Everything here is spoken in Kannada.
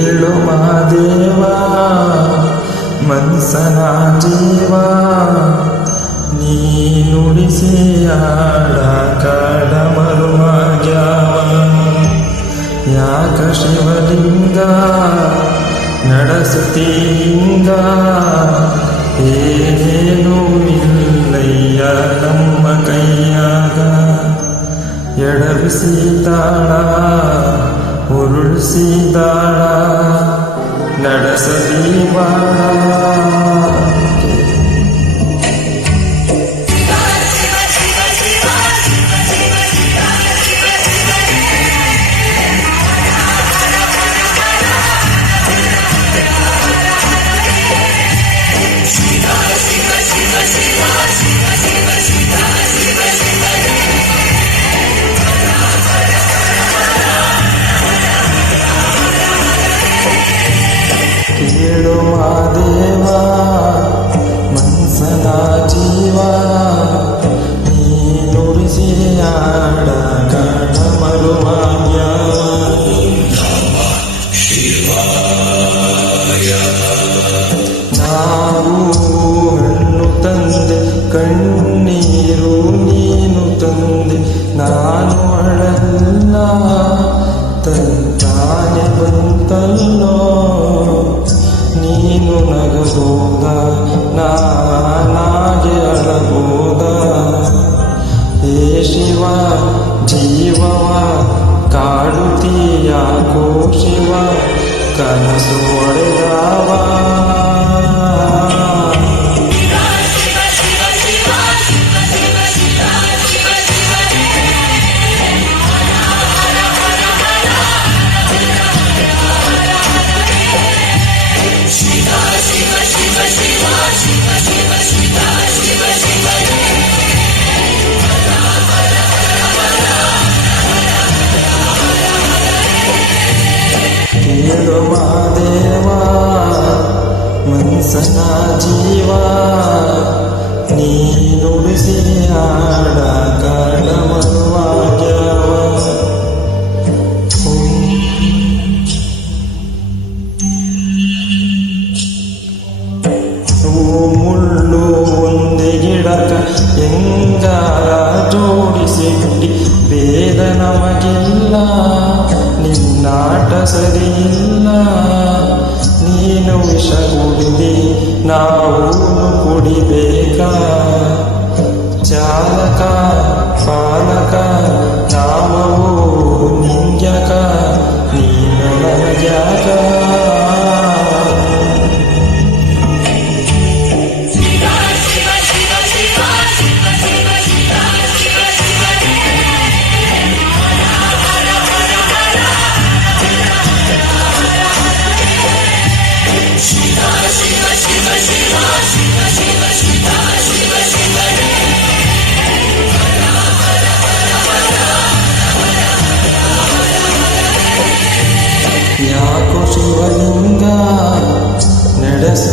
ಕೇಳು ಮಾದೇವಾ ಮನ್ಸನ ಜೀವಾ. ನೀ ನುಡಿಸಿಯಾಡ ಕಾಡ ಮರುವ ಯಾಕ ಶಿವಲಿಂಗ ನಡೆಸುತ್ತೀಂಗ ಏನೇನು ಇಲ್ಲಯ್ಯ ನಮ್ಮ ಕೈಯಾಗ. ಎಡವಿಸಿ பொருள் சீதாளா நடசதீவாளா ನಾವು ಹಣ್ಣು ತಂದೆ, ಕಣ್ಣೀರು ನೀನು ತಂದೆ. ನಾನು ಅಳಲ್ಲ, ತಂತಾನೆ ಬಂತಲ್ಲೋ. ನೀನು ನಗಬೋದ ನಾನಾಗೆ ಅಳಬೋದ. ಹೇ ಶಿವ, ಜೀವವ ಕಾಡುತ್ತೀಯಾಕೋ ಶಿವ ಕನಸು ಒಡೆದವ. ಕೇಳು ಮಾದೇವ ಮನ್ಸನ ಜೀವ ನೀ ನುಡಿಸಿ ಆಡ ಕಾಡ ಮರುವಾಗ್ಯಾವ ಹೂವು ಮುಳ್ಳು ಒಂದೇ ಗಿಡಕ ಹೆಂಗಾರ ಜೋಡಿಸಿಬಿಟ್ಟಿ ಭೇದ ನಮಗಿಲ್ಲ ನಾಟ ಸರಿಯಿಲ್ಲ ನೀನು ವಿಷ ಕುಡಿದಿ ನಾವು ಕುಡಿದೆ. ஒழுங்கா நடச